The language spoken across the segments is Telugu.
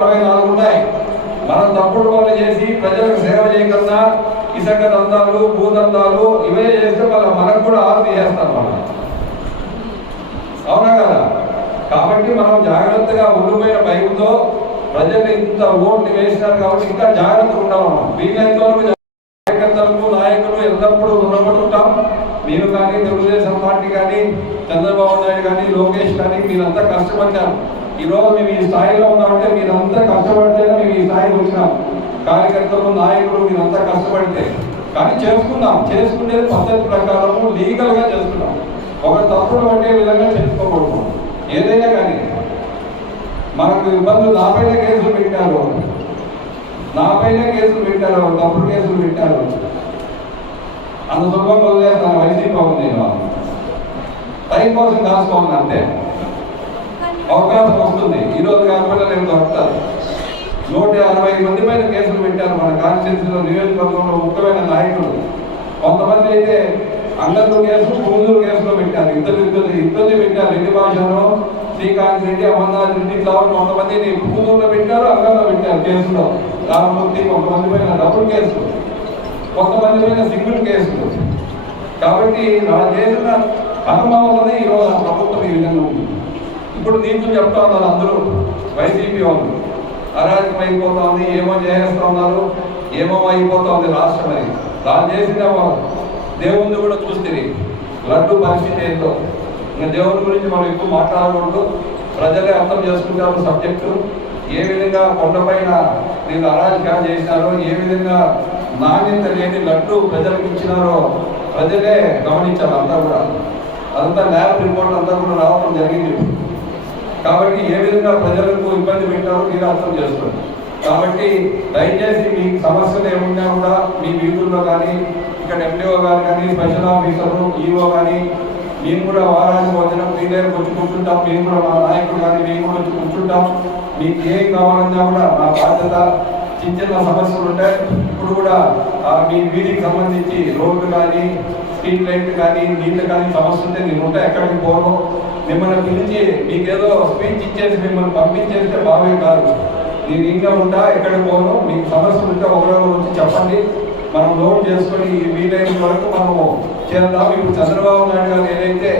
అరవై నాలుగు ఉన్నాయి. మనం తప్పుడు పనులు చేసి ప్రజలకు సేవ చేయకుండా ఇసక దందాలు భూదందాలు ఇవే చేస్తే మళ్ళీ మనకు కూడా ఆస్తి చేస్తాం మనం. అవునా కదా? కాబట్టి మనం జాగ్రత్తగా ఉండిపోయిన భయంతో ప్రజలు ఇంత ఓట్లు వేసినారు కాబట్టి ఇంకా జాగ్రత్తగా ఉండాలి మనం. వీలైనంత వరకు కార్యకర్తలకు నాయకులు ఎల్లప్పుడూ రుణపడి ఉంటాం. మీరు కానీ తెలుగుదేశం పార్టీ కానీ చంద్రబాబు నాయుడు కానీ లోకేష్ కానీ మీరంతా కష్టపడ్డారు. ఈ రోజు మేము ఈ స్థాయిలో ఉన్నామంటే మీరంతా కష్టపడితేనే మేము ఈ స్థాయికి వచ్చినాం కార్యకర్తలు నాయకులు మీరంతా కష్టపడితే. కానీ చేసుకుందాం చేసుకునేది పద్ధతి ప్రకారము లీగల్గా చేసుకున్నాం. ఒక తప్పుడు పట్టే విధంగా చేసుకోకూడదు. ఏదైనా కానీ. మనకు ఇబ్బందులు నాపైన కేసులు పెట్టారు. నాపైన కేసులు పెట్టారు. తప్పుడు కేసులు పెట్టారు. అంత సులభంగా వదిలేస్తాను. వైసీపీ ఉంది నేను. టైం కోసం కాసుకోవాలి అంతే అవకాశం వస్తుంది. ఈరోజు రోజు కాకపోతే రేపు దొరుకుతారు నూట అరవై మంది పైన కేసులు పెట్టారు మన కాన్స్టిట్యూన్సీలో నియోజకవర్గంలో ముఖ్యమైన నాయకులు. కొంతమంది అయితే అంగంలో కేసు కూందూరు కేసులో పెట్టారు. ఇద్దరు ఇద్దరు ఇద్దరిని పెట్టారు. రెడ్డి భాషలో శ్రీకాంత్ రెడ్డి అమర్నాథ్ రెడ్డి ఇట్లా కొంతమందిని పూందూరులో పెట్టారు అంగంలో పెట్టారు కేసులో. రామమూర్తి కొంతమంది పైన డబుల్ కేసులు. కొంతమంది పైన సింగిల్ కేసులు. కాబట్టి వాళ్ళు చేసిన అనుభవంలోనే ఈరోజు ప్రభుత్వం ఈ విధంగా ఉంది. ఇప్పుడు నీతులు చెప్తా ఉన్నారు అందరూ. వైసీపీ వాళ్ళు. అరాజకం అయిపోతా ఉంది ఏమో చేస్తా ఉన్నారు ఏమో అయిపోతా ఉంది రాష్ట్రం అని దాన్ని చేసిన వాళ్ళు. దేవుణ్ణి కూడా చూస్తే లడ్డు పరిస్థితి ఏంటో ఇంకా దేవుని గురించి మనం ఎక్కువ మాట్లాడకూడదు. ప్రజలే అర్థం చేసుకుంటారు సబ్జెక్టు. ఏ విధంగా కొండపైన నేను అరాజకాలు చేసినారో ఏ విధంగా నాణ్యత లేని లడ్డు ప్రజలకు ఇచ్చినారో ప్రజలే గమనించారు అంతా కూడా. అదంతా ల్యాబ్ రిపోర్ట్ అంతా కూడా రావడం జరిగింది. కాబట్టి ఏ విధంగా ప్రజలకు ఇబ్బంది పెట్టారో మీరు అర్థం చేసుకోండి. కాబట్టి దయచేసి మీ సమస్యలు ఏమున్నా కూడా మీ వీధుల్లో కానీ ఇక్కడ ఎండిఓ గారు కానీ స్పెషల్ ఆఫీసర్లు ఈఓ కానీ మేము కూడా వారానికి వదిన మీ దగ్గర వచ్చి కూర్చుంటాం. మేము కూడా మా నాయకులు కానీ మేము కూడా వచ్చి కూర్చుంటాం. మీకు ఏం కావాలన్నా కూడా మా బాధ్యత చిన్న చిన్న సమస్యలు ఉంటాయి. ఇప్పుడు కూడా మీ వీధికి సంబంధించి రోడ్డు కానీ స్ట్రీట్ లైట్ కానీ నీళ్ళు కానీ సమస్య ఉంటే నేను ఉంటా ఎక్కడికి పోను. మిమ్మల్ని పిలిచి మీకేదో స్పీచ్ ఇచ్చేసి మిమ్మల్ని పంపించేస్తే బాగా కాదు. నేను ఇంకా ఉంటా ఎక్కడికి పోను. మీకు సమస్య ఉంటే ఒకరోజు వచ్చి చెప్పండి. మనం నోట్ చేసుకొని ఈ వీలైన వరకు మనము చేద్దాం. ఇప్పుడు చంద్రబాబు నాయుడు గారు ఏదైతే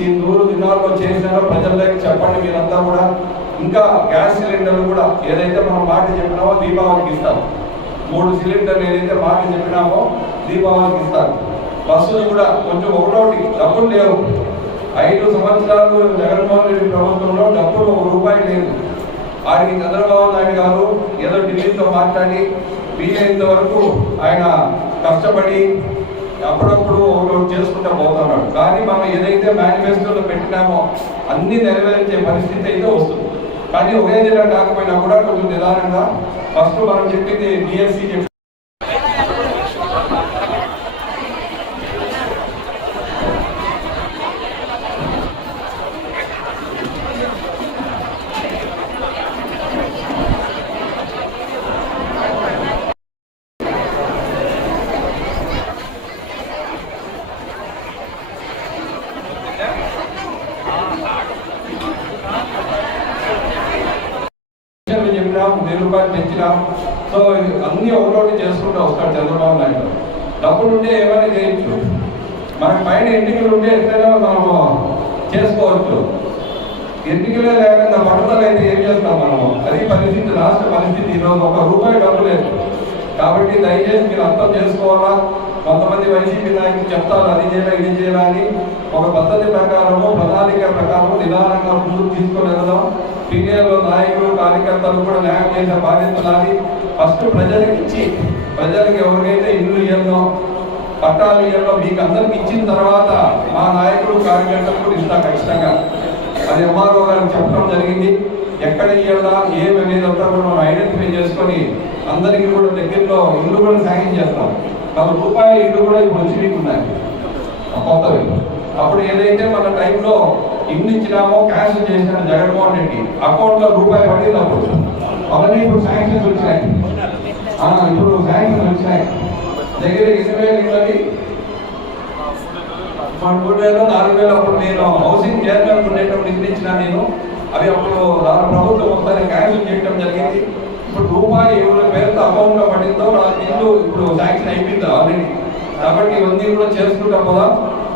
ఈ నూరు దినాల్లో చేసినారో ప్రజల్లోకి చెప్పండి మీరంతా కూడా. ఇంకా గ్యాస్ సిలిండర్లు కూడా ఏదైతే మనం మాట చెప్పినామో దీపావళికి ఇస్తాం. మూడు సిలిండర్లు ఏదైతే మాట చెప్పినామో దీపావళికి ఇస్తారు బస్సులు కూడా కొంచెం ఒకటోటి డబ్బులు లేవు. ఐదు సంవత్సరాలు జగన్మోహన్ రెడ్డి ప్రభుత్వంలో డబ్బులు ఒక రూపాయి లేదు. వారికి చంద్రబాబు నాయుడు గారు ఏదో ఢిల్లీతో మాట్లాడి వీలైనంత వరకు ఆయన కష్టపడి అప్పుడప్పుడు ఒకటి చేసుకుంటూ పోతున్నాడు. కానీ మనం ఏదైతే మేనిఫెస్టోలో పెట్టినామో అన్ని నెరవేర్చే పరిస్థితి అయితే వస్తుంది. కానీ ఒకే జిల్లా కాకపోయినా కూడా కొంచెం నిదానంగా ఫస్ట్ మనం చెప్పింది డిఎస్సి వెయ్యి రూపాయలు పెంచినాం సో అన్ని ఒకటోటి చేసుకుంటూ వస్తాడు చంద్రబాబు నాయుడు. డబ్బులు ఉంటే ఏమైనా చేయొచ్చు. మనకి పైన ఎన్నికలు ఉంటే ఎట్లయినా మనము చేసుకోవచ్చు. ఎన్నికలే లేకుండా పట్టణాలు అయితే ఏం చేస్తాం మనము? అది పరిస్థితి రాష్ట్ర పరిస్థితి. ఈరోజు ఒక రూపాయి డబ్బు లేదు. కాబట్టి దయచేసి మీరు అర్థం చేసుకోవాలా? కొంతమంది వైసీపీ నాయకులు చెప్తారు అది చేయాలి ఇది చేయాలి అని. ఒక పద్ధతి ప్రకారము ప్రణాళిక ప్రకారం నిదానంగా ముందుకు తీసుకొని వెళ్ళడం సీనియర్లు నాయకులు కార్యకర్తలు కూడా న్యాయం చేసే బాధ్యత నాది ఫస్ట్ ప్రజలకు ఇచ్చి ప్రజలకు ఎవరికైతే ఇల్లు ఇవ్వడం పట్టాలు ఇవ్వడం మీకు అందరికి ఇచ్చిన తర్వాత మా నాయకులు కార్యకర్తలు కూడా ఇస్తా ఖచ్చితంగా. అది ఎంఆర్ఓ గారికి చెప్పడం జరిగింది. ఎక్కడ ఇయ్యాలా ఏమి అనేది అంతా కూడా మనం ఐడెంటిఫై చేసుకొని అందరికీ కూడా దగ్గరలో ఇల్లు కూడా సాయం చేస్తాం. పది రూపాయల ఇల్లు కూడా ఇప్పుడు వచ్చి మీకు ఉన్నాయి. కొత్తవి. అప్పుడు ఏదైతే మన టైంలో ఇన్ని ఇచ్చినామో క్యాన్సిల్ చేసిన జగన్మోహన్ రెడ్డి అకౌంట్లో రూపాయి పడింది అప్పుడు అవన్నీ ఇప్పుడు శాంక్షన్స్ వచ్చినాయి. ఇప్పుడు శాంక్షన్స్ వచ్చినాయి. దగ్గర ఎన్ని వేలు మూడు వేలు నాలుగు వేలు అప్పుడు నేను హౌసింగ్ చైర్మన్ ఉండేటప్పుడు ఇల్లు ఇచ్చిన నేను. అవి అప్పుడు ప్రభుత్వం మొత్తాన్ని క్యాన్సిల్ చేయడం జరిగింది. ఇప్పుడు రూపాయి ఎవరి పేరుతో అకౌంట్లో పడిందో నా ఇల్లు ఇప్పుడు శాంక్షన్ అయిపోయింది ఆల్రెడీ కాబట్టి ఇవన్నీ కూడా చేసుకుంటాం కదా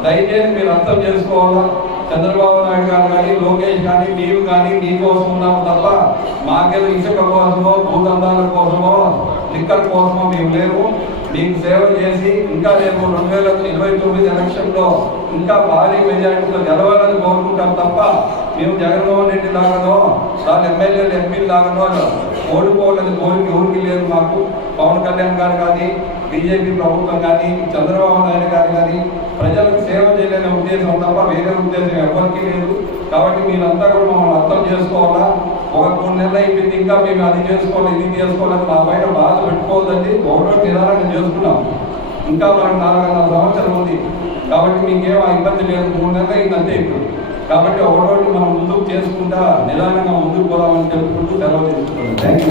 దయచేసి మీరు అర్థం చేసుకోవాలా? చంద్రబాబు నాయుడు గారు కానీ లోకేష్ కానీ నీవు కానీ నీ కోసం ఉన్నాము తప్ప మాకేదో ఇసుక కోసమో భూదందాల కోసమో లిక్కర్ కోసమో మేము లేవు. మీకు సేవ చేసి ఇంకా రేపు రెండు వేల ఇరవై తొమ్మిది ఎలక్షన్లో ఇంకా భారీ మెజార్టీతో గెలవాలని కోరుకుంటాం తప్ప మేము జగన్మోహన్ రెడ్డి లాగనో దాని ఎమ్మెల్యేలు ఎంపీలు లాగనో ఓడిపోలేదు కోరిక ఊరికి లేదు మాకు. పవన్ కళ్యాణ్ గారు కానీ బీజేపీ ప్రభుత్వం కానీ చంద్రబాబు నాయుడు గారు కానీ ప్రజలకు సేవ చేయలేని ఉద్దేశం తప్ప వేరే ఉద్దేశం ఎవరికీ లేదు. కాబట్టి మీరంతా కూడా మమ్మల్ని అర్థం చేసుకోవాలా? ఒక మూడు నెలలు అయిపోయింది ఇంకా మేము అది చేసుకోవాలి ఇది చేసుకోవాలని మా పైన బాధ పెట్టుకోవద్దండి. గవర్నమెంట్ నిదానంగా చేసుకున్నాం. ఇంకా మనకు నాలుగున్నర సంవత్సరం ఉంది. కాబట్టి మీకేం ఆ ఇబ్బంది లేదు. మూడు నెలలు అయిందంతే ఇప్పుడు. కాబట్టి ఒకటోటి మనం ముందుకు చేసుకుంటా నిదానంగా ముందుకు పోదామని తెలుపుకుంటూ సెలవు తీసుకుంటాం థ్యాంక్ యూ